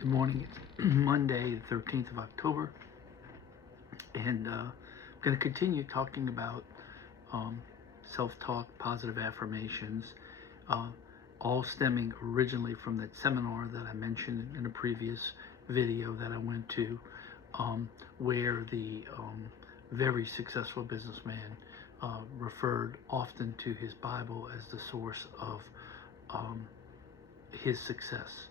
Good morning. It's Monday, the 13th of October, and I'm going to continue talking about self-talk, positive affirmations, uh, all stemming originally from that seminar that I mentioned in a previous video that I went to, where the very successful businessman referred often to his Bible as the source of his success.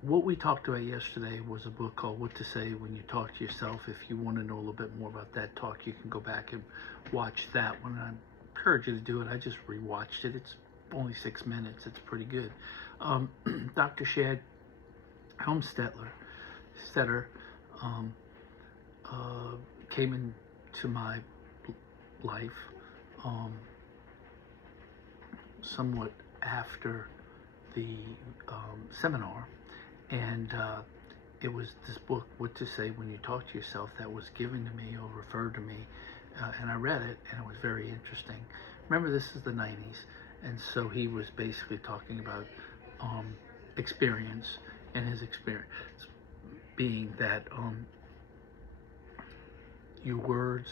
What we talked about yesterday was a book called What to Say When You Talk to Yourself. If you want to know a little bit more about that talk, you can go back and watch that one. I encourage you to do it. I just rewatched it. It's only 6 minutes. It's pretty good. Dr. Shad Helmstetter came into my life somewhat after the seminar. And it was this book, What to Say When You Talk to Yourself, that was given to me or referred to me. And I read it, and it was very interesting. Remember, this is the 90s, and so he was basically talking about experience, and his experience being that your words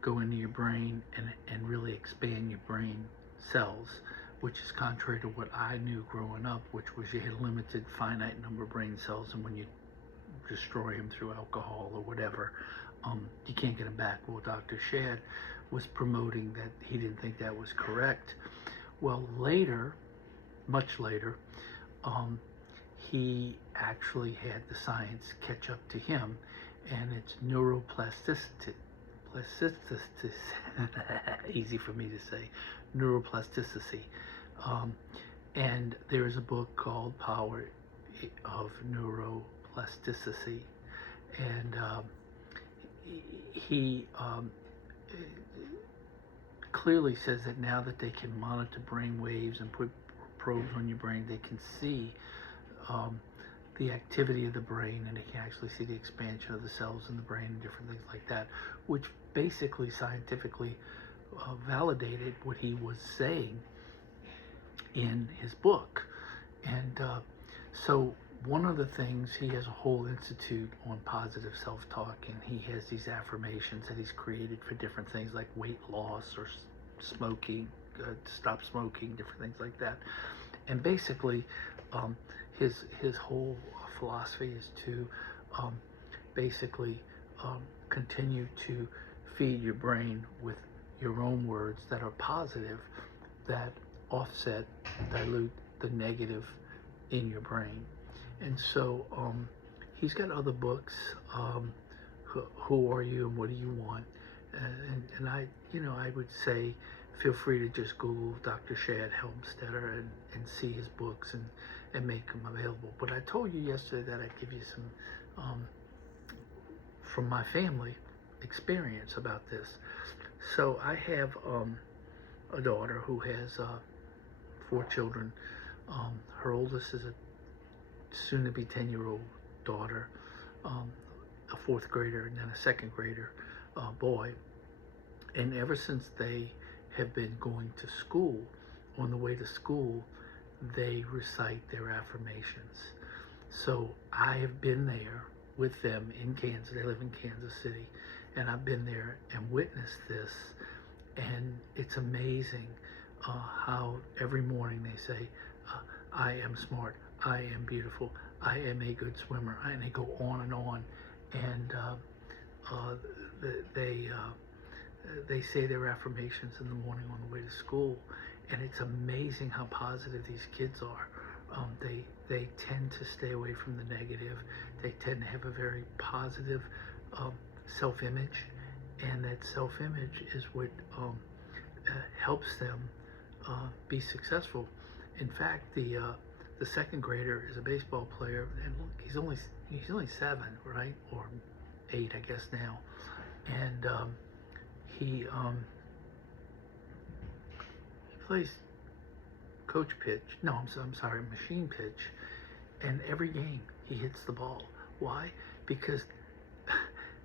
go into your brain and really expand your brain cells, which is contrary to what I knew growing up, which was you had a limited, finite number of brain cells, and when you destroy them through alcohol or whatever, you can't get them back. Well, Dr. Shad was promoting that he didn't think that was correct. Well, later, much later, he actually had the science catch up to him, and it's neuroplasticity. Easy for me to say, neuroplasticity. And there is a book called Power of Neuroplasticity, and he clearly says that now that they can monitor brain waves and put probes on your brain, they can see the activity of the brain, and they can actually see the expansion of the cells in the brain and different things like that, which basically scientifically validated what he was saying in his book. And so one of the things, he has a whole institute on positive self-talk, and he has these affirmations that he's created for different things like weight loss or smoking, stop smoking, different things like that. And basically his whole philosophy is to basically continue to feed your brain with your own words that are positive, that offset, dilute the negative in your brain. And so he's got other books, Who Are You and What Do You Want? And I would say feel free to just Google Dr. Shad Helmstetter and see his books and make them available. But I told you yesterday that I'd give you some from my family experience about this. So I have a daughter who has 4 children. Her oldest is a soon-to-be 10-year-old daughter, a 4th grader, and then a 2nd grader boy. And ever since they have been going to school, on the way to school, they recite their affirmations. So I have been there with them in Kansas. They live in Kansas City, and I've been there and witnessed this, and it's amazing how every morning they say, I am smart, I am beautiful, I am a good swimmer, and they go on, and they say their affirmations in the morning on the way to school, and it's amazing how positive these kids are. They tend to stay away from the negative. They tend to have a very positive self-image, and that self-image is what helps them be successful. In fact, the 2nd grader is a baseball player, and he's only 7, right, or 8, I guess now, and he plays coach pitch. No, I'm sorry, machine pitch, and every game he hits the ball. Why? Because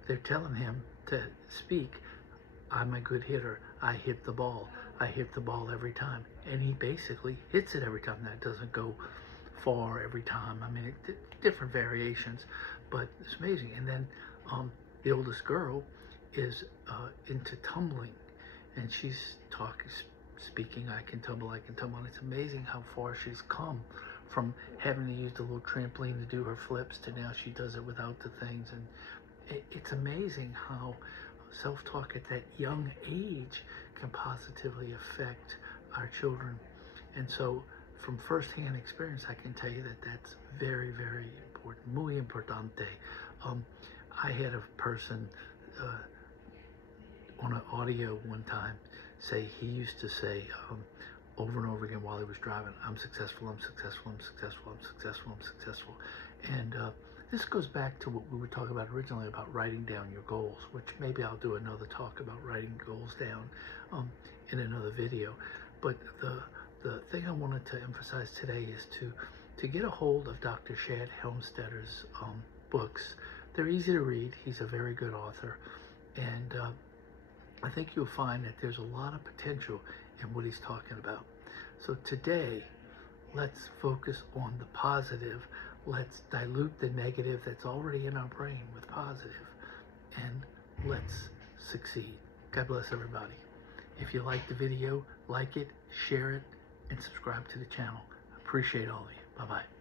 they're telling him to speak, I'm a good hitter, I hit the ball every time, and he basically hits it every time. That doesn't go far every time. I mean, different variations, but it's amazing. And then the oldest girl is into tumbling, and she's speaking, I can tumble, I can tumble. And it's amazing how far she's come from having to use the little trampoline to do her flips to now she does it without the things. And it's amazing how self-talk at that young age can positively affect our children. And so from firsthand experience, I can tell you that that's very, very important, muy importante. I had a person on an audio one time say, he used to say over and over again while he was driving, I'm successful, I'm successful, I'm successful, I'm successful, I'm successful. And this goes back to what we were talking about originally about writing down your goals, which maybe I'll do another talk about writing goals down in another video. But the thing I wanted to emphasize today is to get a hold of Dr. Shad Helmstetter's books. They're easy to read. He's a very good author. And I think you'll find that there's a lot of potential in what he's talking about. So today, let's focus on the positive. Let's dilute the negative that's already in our brain with positive, and let's succeed. God bless everybody. If you like the video, like it, share it, and subscribe to the channel. I appreciate all of you. Bye-bye.